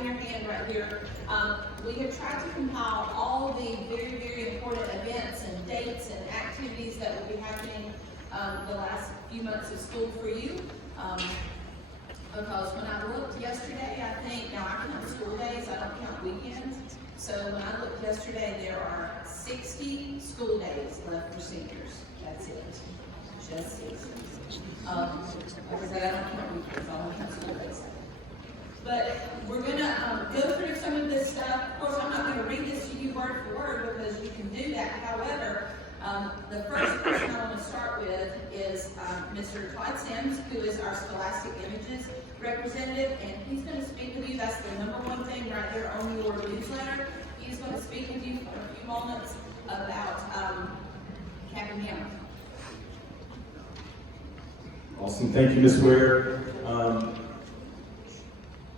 in your hand right here, we have tried to compile all the very, very important events and dates and activities that will be happening the last few months of school for you. Because when I looked yesterday, I think, now I count school days, I don't count weekends. So when I looked yesterday, there are 60 school days left for seniors. That's it. Just 60. Like I said, I don't count weekends, I only count school days. But we're gonna go through some of this stuff. Of course, I'm not gonna read this to you word for word because you can do that. However, the first person I want to start with is Mr. Clyde Sims, who is our Scholastic Images representative, and he's going to speak with you. That's the number one thing right there on your newsletter. He's going to speak with you for a few moments about cap and gown. Awesome, thank you, Ms. Ware.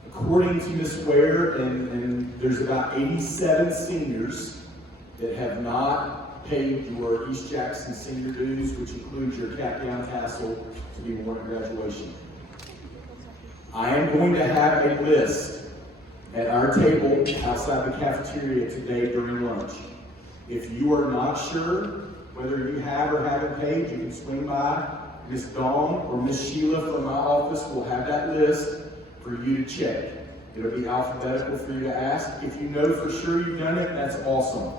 According to Ms. Ware, and there's about 87 seniors that have not paid your East Jackson senior dues, which includes your cap, gown, tassel to be worn at graduation. I am going to have a list at our table outside the cafeteria today during lunch. If you are not sure whether you have or haven't paid, you can swing by. Ms. Dawn or Ms. Sheila from my office will have that list for you to check. It'll be alphabetical for you to ask. If you know for sure you've done it, that's awesome.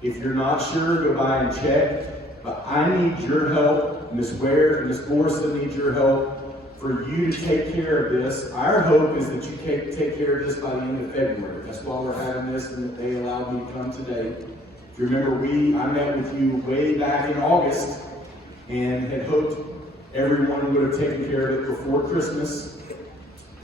If you're not sure, go by and check. But I need your help. Ms. Ware and Ms. Morrison need your help for you to take care of this. Our hope is that you take care of this by the end of February. That's why we're having this, and that they allowed me to come today. If you remember, I met with you way back in August and had hoped everyone would have taken care of it before Christmas.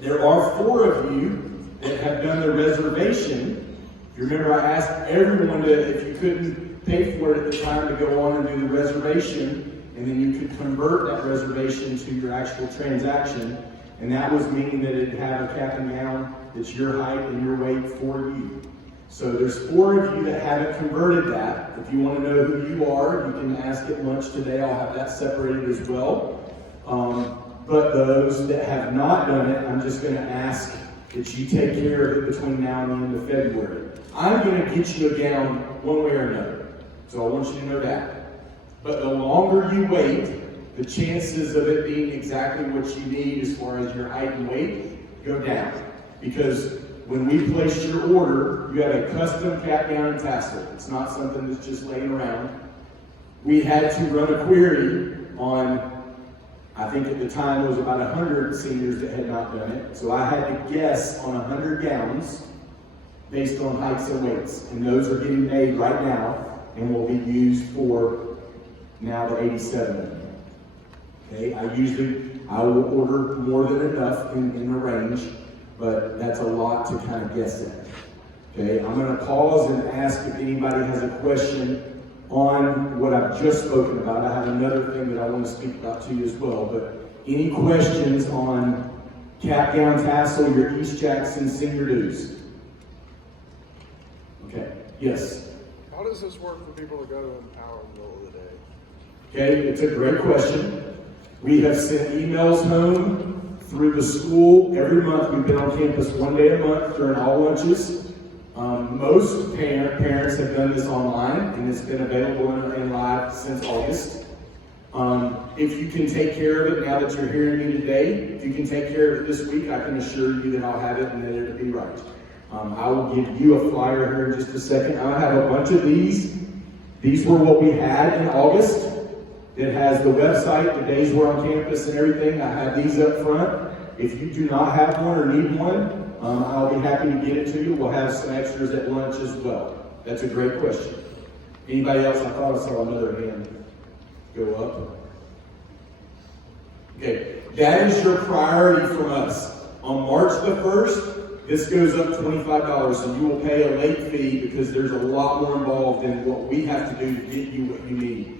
There are 4 of you that have done the reservation. You remember I asked everyone if you couldn't pay for it at the time to go on and do the reservation, and then you could convert that reservation to your actual transaction, and that was meaning that it'd have a cap and gown that's your height and your weight for you. So there's 4 of you that haven't converted that. If you want to know who you are, you can ask at lunch today. I'll have that separated as well. But those that have not done it, I'm just going to ask that you take care of it between now and the end of February. I'm going to get you a gown one way or another, so I want you to know that. But the longer you wait, the chances of it being exactly what you need as far as your height and weight go down. Because when we placed your order, you had a custom cap, gown, and tassel. It's not something that's just laying around. We had to run a query on, I think at the time it was about 100 seniors that had not done it. So I had to guess on 100 gowns based on heights and weights. And those are getting made right now and will be used for now the 87 of them. Okay, I will order more than enough in the range, but that's a lot to kind of guess at. Okay, I'm going to pause and ask if anybody has a question on what I've just spoken about. I have another thing that I want to speak about to you as well, but any questions on cap, gown, tassel, your East Jackson senior dues? Okay, yes? How does this work for people to go to Empower in the middle of the day? Okay, it's a great question. We have sent emails home through the school every month. We've been on campus one day a month during all lunches. Most parents have done this online, and it's been available in live since August. If you can take care of it now that you're hearing me today, if you can take care of it this week, I can assure you that I'll have it and that it'll be right. I will give you a flyer here in just a second. I have a bunch of these. These were what we had in August. It has the website, the days we're on campus and everything. I have these up front. If you do not have one or need one, I'll be happy to get it to you. We'll have some extras at lunch as well. That's a great question. Anybody else? I thought I saw another hand go up. Okay, that is your priority from us. On March the 1st, this goes up $25, so you will pay a late fee because there's a lot more involved in what we have to do to get you what you need.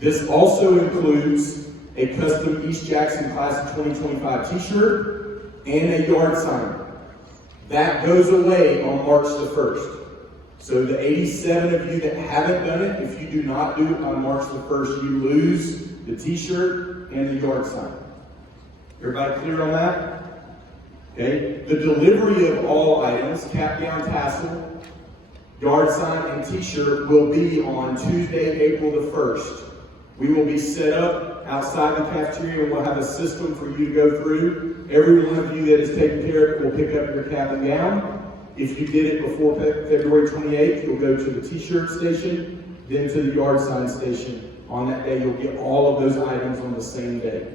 This also includes a custom East Jackson Class of 2025 t-shirt and a yard sign. That goes away on March the 1st. So the 87 of you that haven't done it, if you do not do it on March the 1st, you lose the t-shirt and the yard sign. Everybody clear on that? Okay? The delivery of all items, cap, gown, tassel, yard sign, and t-shirt will be on Tuesday, April the 1st. We will be set up outside the cafeteria and we'll have a system for you to go through. Every one of you that is taking care of it will pick up your cap and gown. If you did it before February 28th, you'll go to the t-shirt station, then to the yard sign station. On that day, you'll get all of those items on the same day.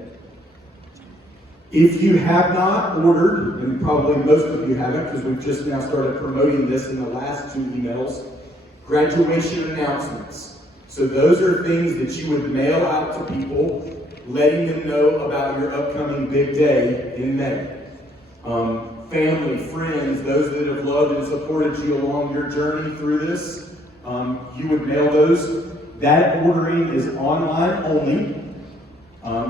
If you have not ordered, and probably most of you haven't because we've just now started promoting this in the last 2 emails, graduation announcements. So those are things that you would mail out to people, letting them know about your upcoming big day in May. Family, friends, those that have loved and supported you along your journey through this, you would mail those. That ordering is online only.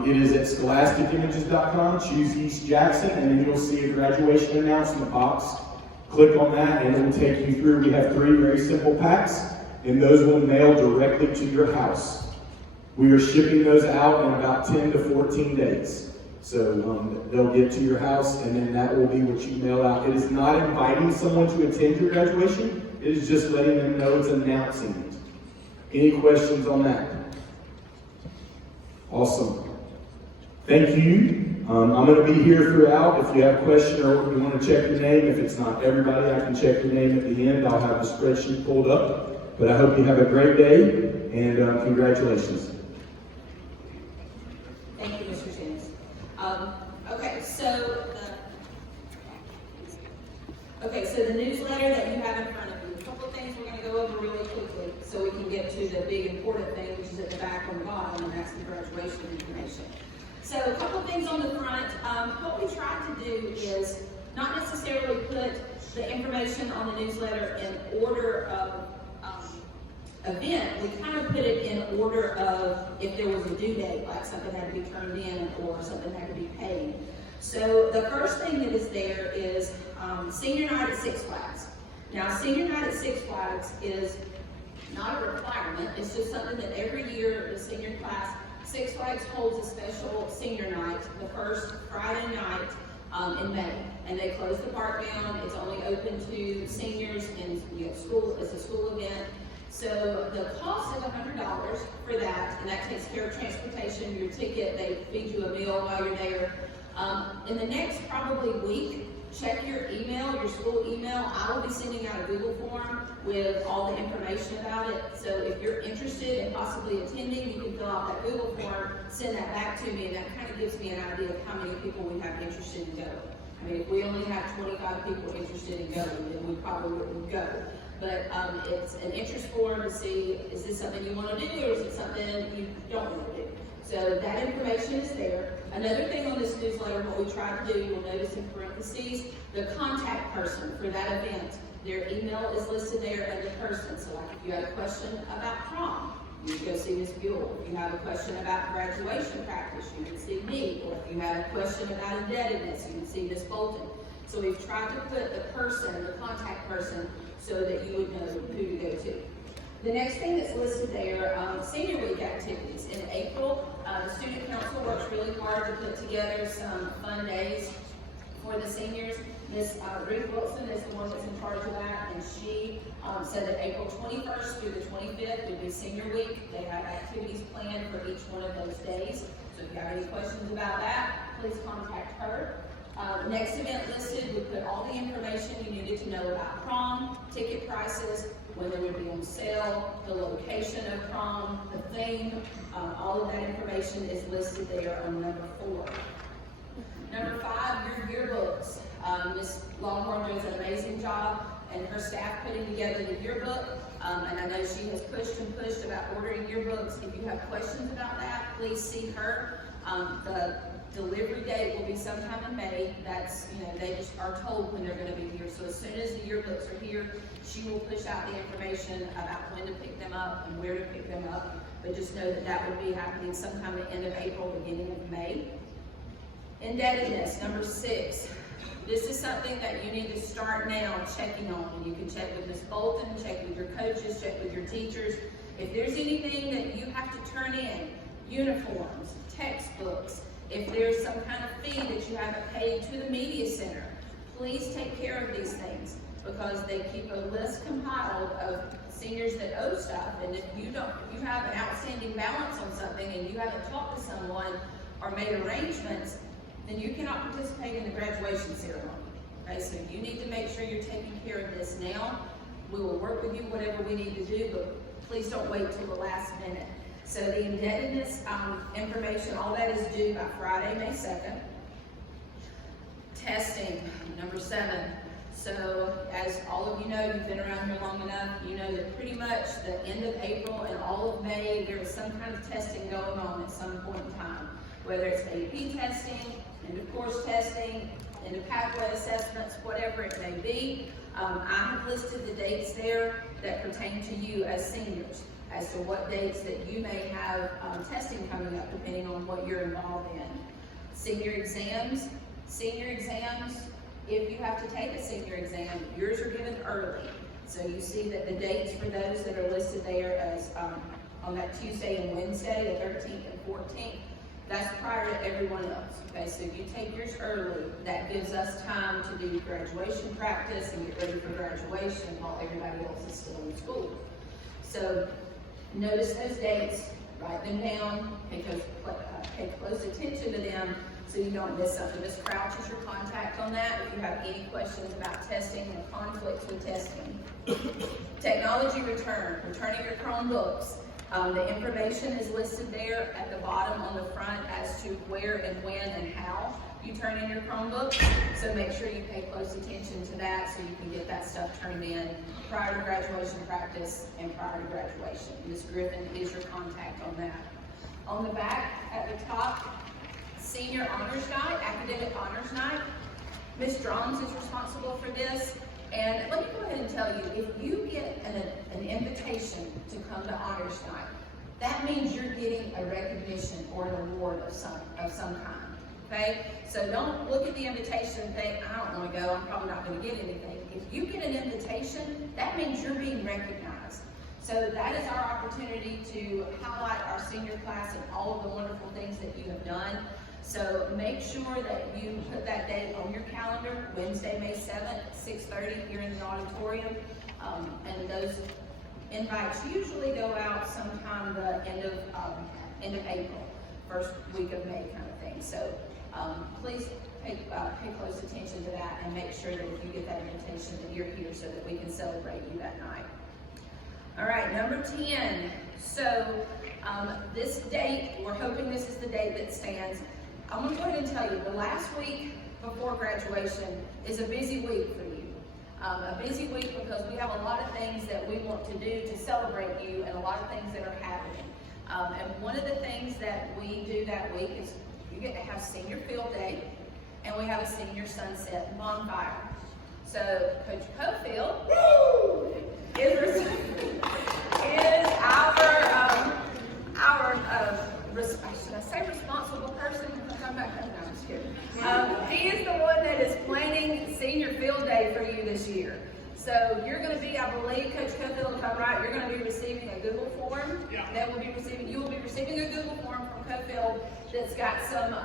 It is at scholasticimages.com. Choose East Jackson, and then you'll see a graduation announcement box. Click on that, and it will take you through. We have 3 very simple packs, and those will mail directly to your house. We are shipping those out in about 10 to 14 days. So they'll get to your house, and then that will be what you mail out. It is not inviting someone to attend your graduation. It is just letting them know it's announcing it. Any questions on that? Awesome. Thank you. I'm going to be here throughout. If you have a question or you want to check your name, if it's not everybody, I can check your name at the end. I'll have the spreadsheet pulled up. But I hope you have a great day, and congratulations. Thank you, Mr. James. So the newsletter that you have in front of you, a couple of things we're going to go over really quickly so we can get to the big important thing, which is at the back on the bottom, and that's the graduation information. So a couple of things on the front. What we tried to do is not necessarily put the information on the newsletter in order of event. We kind of put it in order of if there was a due date, like something had to be turned in or something had to be paid. So the first thing that is there is senior night at Six Flags. Now, senior night at Six Flags is not a requirement. It's just something that every year the senior class, Six Flags holds a special senior night the first Friday night in May. And they close the park down. It's only open to seniors and school. It's a school event. So the cost is $100 for that, and that takes care of transportation, your ticket. They feed you a meal while you're there. In the next probably week, check your email, your school email. I will be sending out a Google form with all the information about it. So if you're interested in possibly attending, you can fill out that Google form, send that back to me, and that kind of gives me an idea of how many people we have interested in going. I mean, if we only have 25 people interested in going, then we probably wouldn't go. But it's an interest form to see, is this something you want to do, or is it something you don't want to do? So that information is there. Another thing on this newsletter, what we try to do, you'll notice in parentheses, the contact person for that event. Their email is listed there and the person. So like if you had a question about prom, you can go see Ms. Buell. If you have a question about graduation practice, you can see me. Or if you had a question about indebtedness, you can see Ms. Bolton. So we've tried to put the person, the contact person, so that you would know who to go to. The next thing that's listed there, senior week activities. In April, the student council works really hard to put together some fun days for the seniors. Ms. Ruth Wilson is the one that's in charge of that, and she said that April 21st through the 25th would be senior week. They have activities planned for each one of those days. So if you have any questions about that, please contact her. Next event listed, we put all the information you needed to know about prom, ticket prices, when they would be on sale, the location of prom, the theme. All of that information is listed there on number 4. Number 5, your yearbooks. Ms. Longhorn does an amazing job, and her staff putting together the yearbook. And I know she has pushed and pushed about ordering yearbooks. If you have questions about that, please see her. The delivery date will be sometime in May. That's, they just are told when they're going to be here. So as soon as the yearbooks are here, she will push out the information about when to pick them up and where to pick them up. But just know that that would be happening sometime at the end of April, beginning of May. Indebtedness, number 6. This is something that you need to start now checking on. You can check with Ms. Bolton, check with your coaches, check with your teachers. If there's anything that you have to turn in, uniforms, textbooks, if there's some kind of fee that you haven't paid to the media center, please take care of these things, because they keep a list compiled of seniors that owe stuff, and if you have an outstanding balance on something and you haven't talked to someone or made arrangements, then you cannot participate in the graduation ceremony. Okay, so you need to make sure you're taking care of this now. We will work with you whatever we need to do, but please don't wait till the last minute. So the indebtedness information, all that is due by Friday, May 2nd. Testing, number 7. So as all of you know, you've been around here long enough, you know that pretty much the end of April and all of May, there is some kind of testing going on at some point in time. Whether it's AP testing, end of course testing, end of pathway assessments, whatever it may be. I have listed the dates there that pertain to you as seniors, as to what dates that you may have testing coming up, depending on what you're involved in. Senior exams, if you have to take a senior exam, yours are given early. So you see that the dates for those that are listed there as on that Tuesday and Wednesday, the 13th and 14th, that's prior to everyone else. Okay, so if you take yours early, that gives us time to do graduation practice and get ready for graduation while everybody else is still in school. So notice those dates, write them down, pay close attention to them so you don't miss something. Ms. Crouch is your contact on that if you have any questions about testing or conflicts with testing. Technology returning your Chromebooks. The information is listed there at the bottom on the front as to where and when and how you turn in your Chromebook. So make sure you pay close attention to that so you can get that stuff turned in prior to graduation practice and prior to graduation. Ms. Griffin is your contact on that. On the back at the top, Senior Honors Night, Academic Honors Night. Ms. Drums is responsible for this. And let me go ahead and tell you, if you get an invitation to come to Honors Night, that means you're getting a recognition or an award of some kind, okay? So don't look at the invitation and think, I don't want to go, I'm probably not going to get anything. If you get an invitation, that means you're being recognized. So that is our opportunity to highlight our senior class and all of the wonderful things that you have done. So make sure that you put that date on your calendar, Wednesday, May 7th, 6:30 here in the auditorium. And those invites usually go out sometime the end of April, first week of May kind of thing. So please pay close attention to that and make sure that if you get that invitation that you're here so that we can celebrate you that night. All right, number 10. So this date, we're hoping this is the date that stands. I'm going to go ahead and tell you, the last week before graduation is a busy week for you. A busy week because we have a lot of things that we want to do to celebrate you and a lot of things that are happening. And one of the things that we do that week is you get to have Senior Field Day and we have a Senior Sunset Bonfire. So Coach Cofield is should I say responsible person? Come back. No, I'm just kidding. He is the one that is planning Senior Field Day for you this year. So you're going to be, I believe, Coach Cofield, if I'm right, you're going to be receiving a Google form. Yeah. You will be receiving a Google form from Cofield that's got some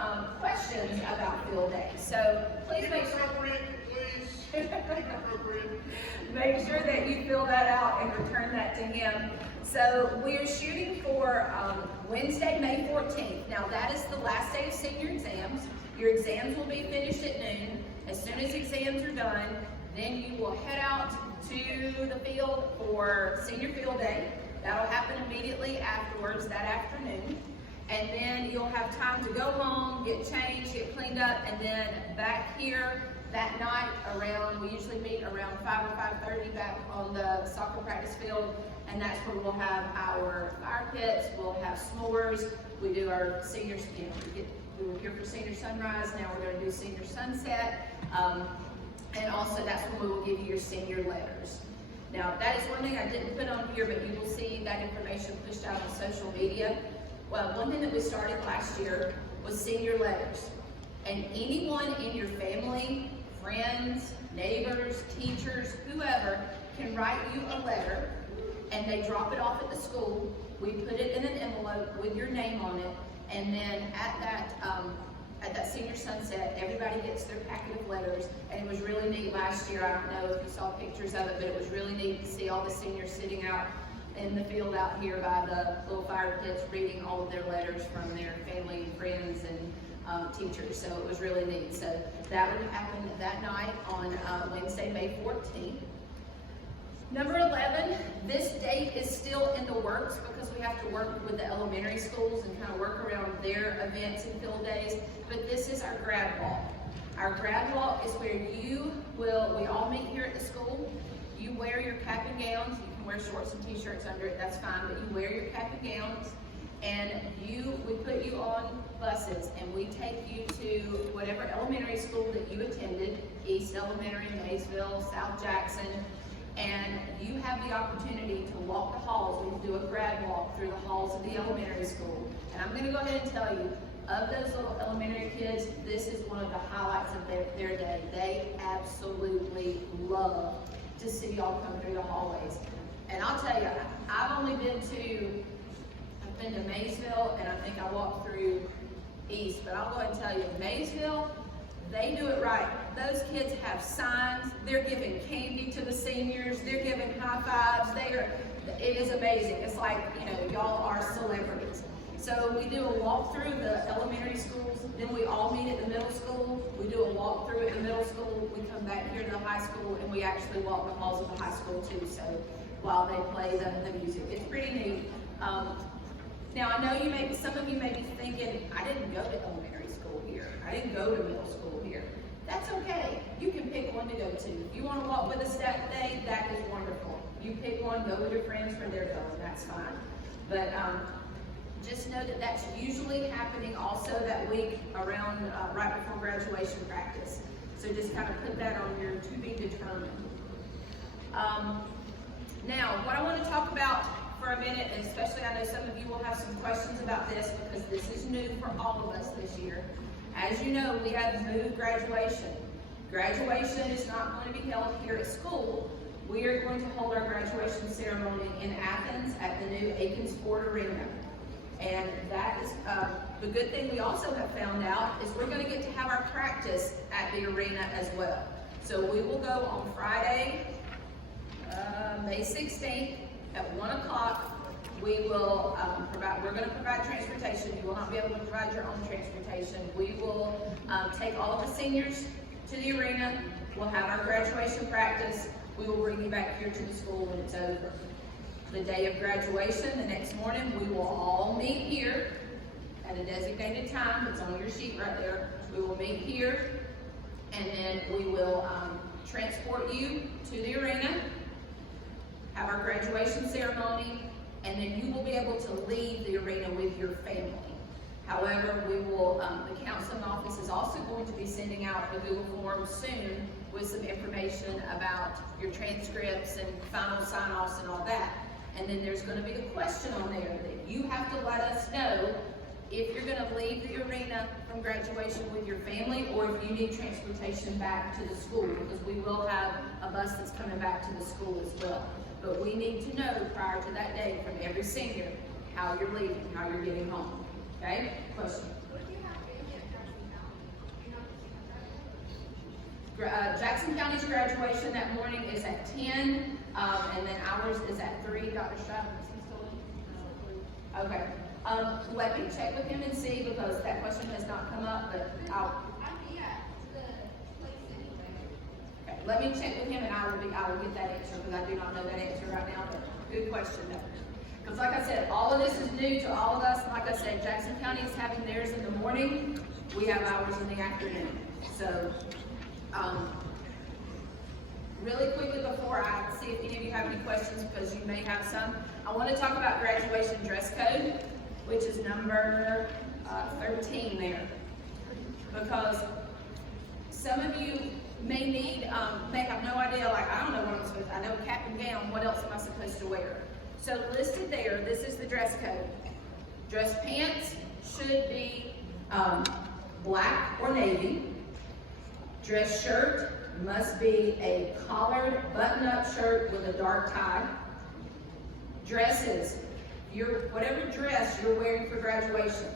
questions about Field Day. So please make sure. Make sure that you fill that out and return that to him. So we are shooting for Wednesday, May 14th. Now that is the last day of senior exams. Your exams will be finished at noon. As soon as exams are done, then you will head out to the field for Senior Field Day. That'll happen immediately afterwards, that afternoon. And then you'll have time to go home, get changed, get cleaned up, and then back here that night around, we usually meet around 5 or 5:30 back on the soccer practice field, and that's where we'll have our fire pits, we'll have s'mores, we do our seniors, we were here for senior sunrise, now we're going to do senior sunset, and also that's when we will give you your senior letters. Now that is one thing I didn't put on here, but you will see that information pushed out on social media. Well, one thing that we started last year was senior letters, and anyone in your family, friends, neighbors, teachers, whoever can write you a letter and they drop it off at the school. We put it in an envelope with your name on it, and then at that at that senior sunset, everybody gets their packet of letters, and it was really neat last year. I don't know if you saw pictures of it, but it was really neat to see all the seniors sitting out in the field out here by the little fire pits, reading all of their letters from their family and friends and teachers. So it was really neat. So that would happen that night on Wednesday, May 14th. Number 11, this date is still in the works because we have to work with the elementary schools and kind of work around their events and field days, but this is our grad walk. Our grad walk is where we all meet here at the school. You wear your cap and gowns. You can wear shorts and t-shirts under it, that's fine, but you wear your cap and gowns, and we put you on buses, and we take you to whatever elementary school that you attended, East Elementary, Maysville, South Jackson, and you have the opportunity to walk the halls. We do a grad walk through the halls of the elementary school. And I'm going to go ahead and tell you, of those little elementary kids, this is one of the highlights of their day. They absolutely love to see y'all come through the hallways. And I'll tell you, I've been to Maysville, and I think I walked through East, but I'll go ahead and tell you, Maysville, they do it right. Those kids have signs. They're giving candy to the seniors. They're giving high fives. It is amazing. It's like, y'all are celebrities. So we do a walk through the elementary schools. Then we all meet at the middle school. We do a walk through at the middle school. We come back here to the high school, and we actually walk the halls of the high school too. So while they play the music, it's pretty neat. Now I know some of you may be thinking, I didn't go to elementary school here. I didn't go to middle school here. That's okay. You can pick one to go to. If you want to walk with us that day, that is wonderful. You pick one, go with your friends where they're going, that's fine. But just know that that's usually happening also that week around right before graduation practice. So just kind of put that on your to be determined. Now, what I want to talk about for a minute, and especially I know some of you will have some questions about this because this is new for all of us this year. As you know, we have moved graduation. Graduation is not going to be held here at school. We are going to hold our graduation ceremony in Athens at the new Aikens Ford Arena. And that is the good thing we also have found out is we're going to get to have our practice at the arena as well. So we will go on Friday, May 16th at 1 o'clock. We're going to provide transportation. You will not be able to provide your own transportation. We will take all of the seniors to the arena. We'll have our graduation practice. We will bring you back here to the school when it's over. The day of graduation, the next morning, we will all meet here at a designated time. It's on your sheet right there. We will meet here, and then we will transport you to the arena, have our graduation ceremony, and then you will be able to leave the arena with your family. However, the counseling office is also going to be sending out a Google form soon with some information about your transcripts and final sign-offs and all that. And then there's going to be the question on there that you have to let us know if you're going to leave the arena from graduation with your family or if you need transportation back to the school, because we will have a bus that's coming back to the school as well. But we need to know prior to that day from every senior how you're leaving, how you're getting home. Okay? Question? Jackson County's graduation that morning is at 10, and then ours is at 3. Dr. Stroud, is he still in? Okay. Let me check with him and see, because that question has not come up, but okay, let me check with him and I will get that answer, because I do not know that answer right now, but good question though. Because like I said, all of this is new to all of us. Like I said, Jackson County is having theirs in the morning. We have ours in the afternoon. So, really quickly before I see if any of you have any questions, because you may have some, I want to talk about graduation dress code, which is number 13 there. Because some of you may have no idea, like, I don't know what I'm supposed to, I know cap and gown, what else am I supposed to wear? So listed there, this is the dress code. Dress pants should be black or navy. Dress shirt must be a collared button-up shirt with a dark tie. Dresses, whatever dress you're wearing for graduation,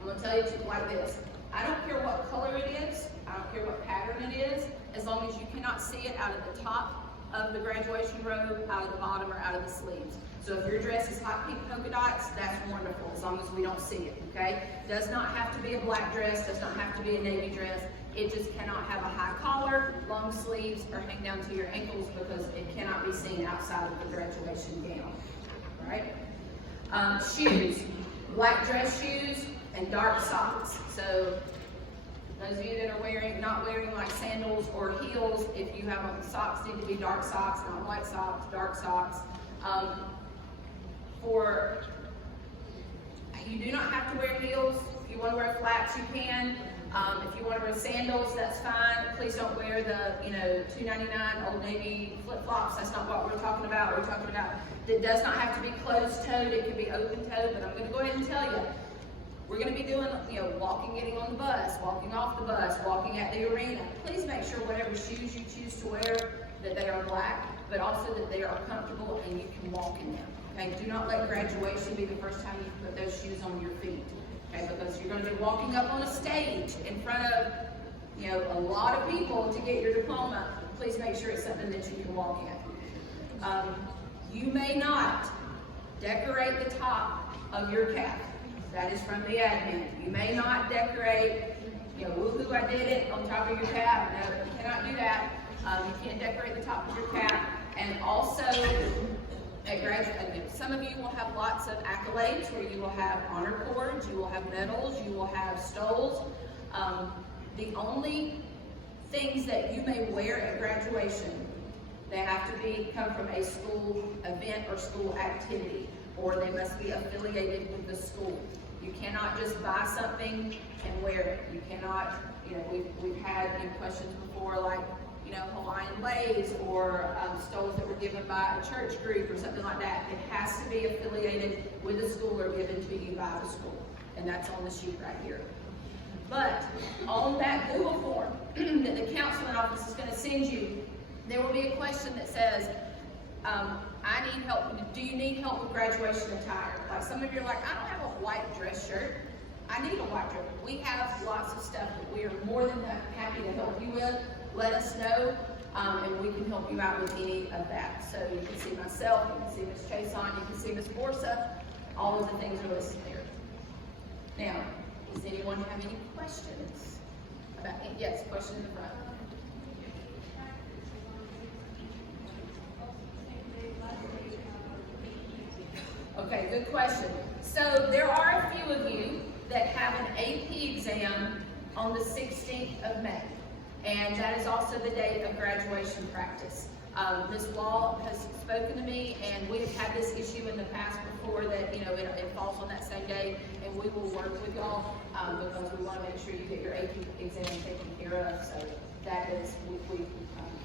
I'm going to tell you like this. I don't care what color it is, I don't care what pattern it is, as long as you cannot see it out of the top of the graduation robe, out of the bottom, or out of the sleeves. So if your dress is hot pink polka dots, that's wonderful, as long as we don't see it, okay? Does not have to be a black dress, does not have to be a navy dress. It just cannot have a high collar, long sleeves, or hang down to your ankles because it cannot be seen outside of the graduation gown, right? Shoes, black dress shoes and dark socks. So those of you that are not wearing like sandals or heels, if you have on socks, need to be dark socks, not white socks, dark socks. You do not have to wear heels. If you want to wear flats, you can. If you want to wear sandals, that's fine. Please don't wear the, $2.99 Old Navy flip-flops. That's not what we're talking about. We're talking about that does not have to be closed-toed. It can be open-toed. But I'm going to go ahead and tell you, we're going to be doing, walking, getting on the bus, walking off the bus, walking at the arena. Please make sure whatever shoes you choose to wear, that they are black, but also that they are comfortable and you can walk in them. Okay, do not let graduation be the first time you put those shoes on your feet. Okay, because you're going to be walking up on a stage in front of, a lot of people to get your diploma. Please make sure it's something that you can walk in. You may not decorate the top of your cap. That is from the admin. You may not decorate, woohoo, I did it on top of your cap. No, you cannot do that. You can't decorate the top of your cap. And also, at graduate, some of you will have lots of accolades where you will have honor cords, you will have medals, you will have stoles. The only things that you may wear at graduation, they have to come from a school event or school activity, or they must be affiliated with the school. You cannot just buy something and wear it. You cannot, we've had questions before like, Hawaiian leis or stoles that were given by a church group or something like that. It has to be affiliated with the school or given to you by the school. And that's on the sheet right here. But on that Google form that the counseling office is going to send you, there will be a question that says, I need help. Do you need help with graduation attire? Like some of you are like, I don't have a white dress shirt. I need a white dress. We have lots of stuff that we are more than happy to help you with. Let us know, and we can help you out with any of that. So you can see myself, you can see Ms. Chason, you can see Ms. Borsa. All of the things are listed there. Now, does anyone have any questions about it? Yes, question in the front. Okay, good question. So there are a few of you that have an AP exam on the 16th of May. And that is also the date of graduation practice. Ms. Law has spoken to me, and we have had this issue in the past before that, it falls on that same day, and we will work with y'all because we want to make sure you get your AP exam taken care of. So that is,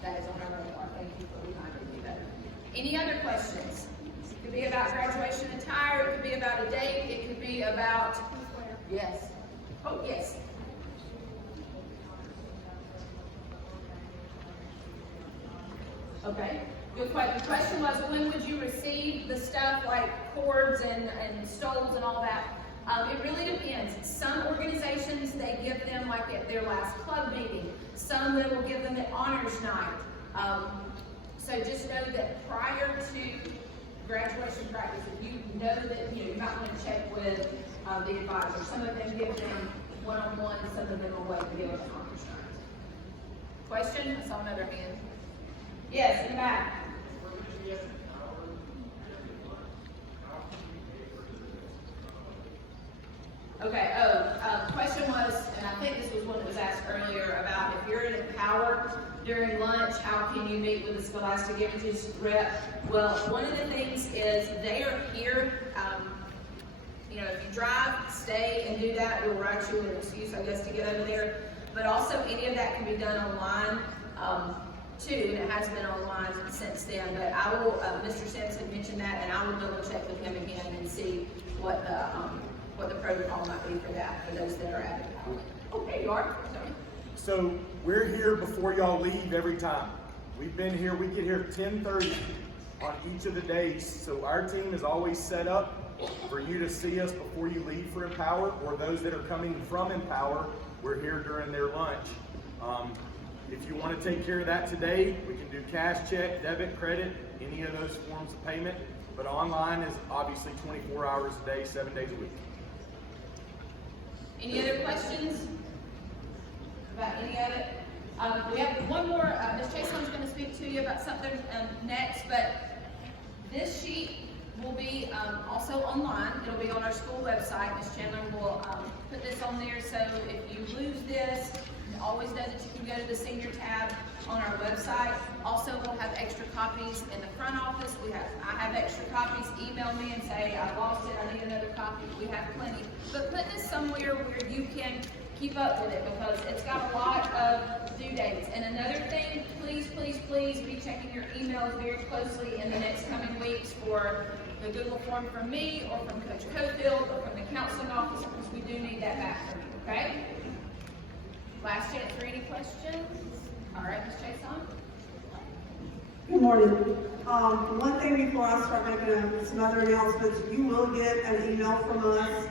that is on our radar. Thank you for reminding me that. Any other questions? It could be about graduation attire, it could be about a date, it could be about, yes. Oh, yes. Okay, good question. The question was, when would you receive the stuff like cords and stoles and all that? It really depends. Some organizations, they give them like at their last club meeting. Some they will give them at honors night. So just know that prior to graduation practice, if you know that you might want to check with the advisor. Some of them give them one-on-one, some of them will wait to give them at honors night. Question? I saw another hand. Yes, in the back. Okay, question was, and I think this was one that was asked earlier about if you're in Power during lunch, how can you meet with the Scholastic Images rep? Well, one of the things is they are here. If you drive, stay and do that. We'll write you an excuse, I guess, to get over there. But also, any of that can be done online. Too, and it has been online since then, but I will, Mr. Simpson mentioned that, and I will double check with him again and see what the protocol might be for that, for those that are at it. Oh, there you are. Sorry. So we're here before y'all leave every time. We've been here, we get here 10:30 on each of the days, so our team is always set up for you to see us before you leave for Empower, or those that are coming from Empower, we're here during their lunch. If you want to take care of that today, we can do cash, check, debit, credit, any of those forms of payment. But online is obviously 24 hours a day, 7 days a week. Any other questions about any of it? We have one more. Ms. Chaselon's going to speak to you about something next, but this sheet will be also online. It'll be on our school website. Ms. Chandler will put this on there, so if you lose this, always know that you can go to the senior tab on our website. Also, we'll have extra copies in the front office. I have extra copies. Email me and say, I lost it, I need another copy. We have plenty. But put this somewhere where you can keep up with it, because it's got a lot of due dates. And another thing, please, please, please be checking your emails very closely in the next coming weeks for the Google form from me or from Coach Cofield or from the counseling office, because we do need that back from you, okay? Last chance for any questions? All right, Ms. Chason. Good morning. One thing before I start making some other announcements, you will get an email from us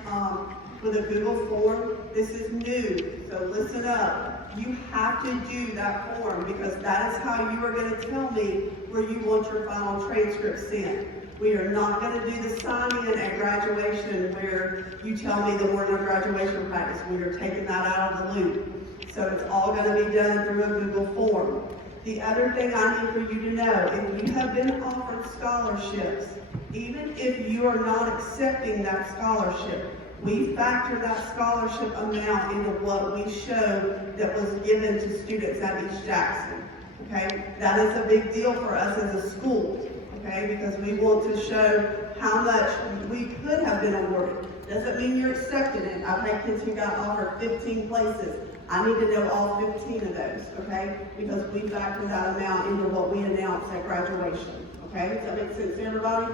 with a Google form. This is new, so listen up. You have to do that form, because that is how you are going to tell me where you want your final transcript sent. We are not going to do the signing at graduation where you tell me that we're in a graduation practice. We are taking that out of the loop. So it's all going to be done through a Google form. The other thing I need for you to know, if you have been offered scholarships, even if you are not accepting that scholarship, we factor that scholarship amount into what we show that was given to students at East Jackson. Okay? That is a big deal for us as a school. Okay? Because we want to show how much we could have been awarded. Doesn't mean you're accepting it. I've had kids who got offered 15 places. I need to know all 15 of those, okay? Because we factor that amount into what we announce at graduation, okay? Does that make sense to everybody?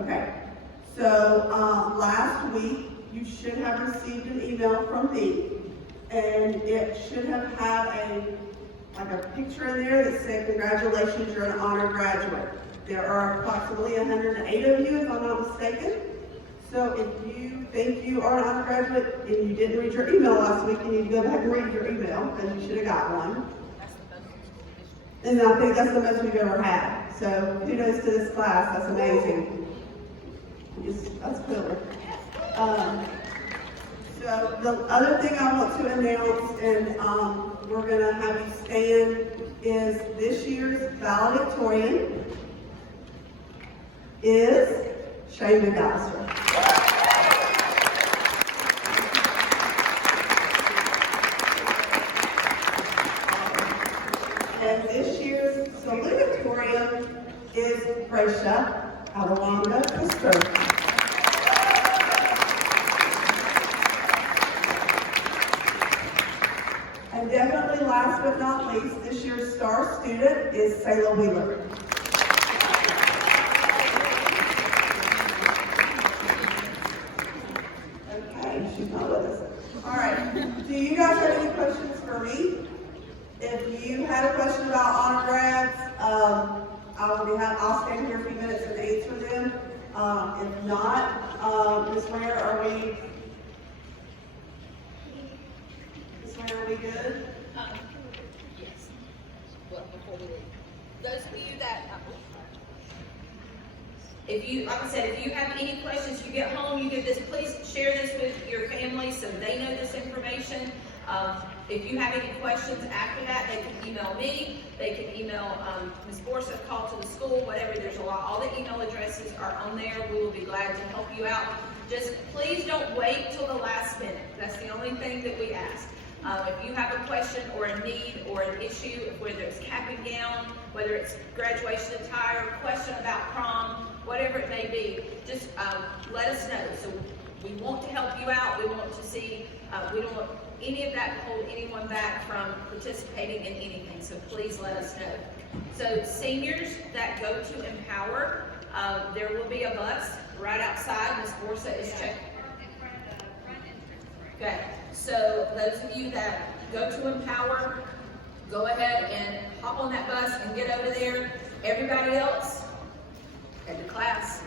Okay. So last week, you should have received an email from me, and it should have had a picture in there that said, congratulations, you're an honor graduate. There are approximately 108 of you, if I'm not mistaken. So if you think you are an honor graduate and you didn't read your email last week, you need to go back and read your email, because you should have got one. And I think that's the most we've ever had. So kudos to this class, that's amazing. That's cool. So the other thing I want to announce, and we're going to have you stand, is this year's valedictorian is Shane McAllister. And this year's salutatorian is Gracia Adewanga Custer. And definitely last but not least, this year's star student is Sayla Wheeler. She's not with us. All right. Do you guys have any questions for me? If you had a question about honor grads, I'll stand here a few minutes and answer them. If not, Ms. Ware, are we good? Yes. Well, before we leave, those of you that, if you, like I said, if you have any questions, you get home, you get this, please share this with your family so they know this information. If you have any questions after that, they can email me, they can email Ms. Borsa, call to the school, whatever. There's a lot, all the email addresses are on there. We will be glad to help you out. Just please don't wait till the last minute. That's the only thing that we ask. If you have a question or a need or an issue, whether it's cap and gown, whether it's graduation attire, question about prom, whatever it may be, just let us know. So we want to help you out. We want to see, we don't want any of that to hold anyone back from participating in anything. So please let us know. So seniors that go to Empower, there will be a bus right outside. Ms. Borsa is checking. Okay, so those of you that go to Empower, go ahead and hop on that bus and get over there. Everybody else, head to class.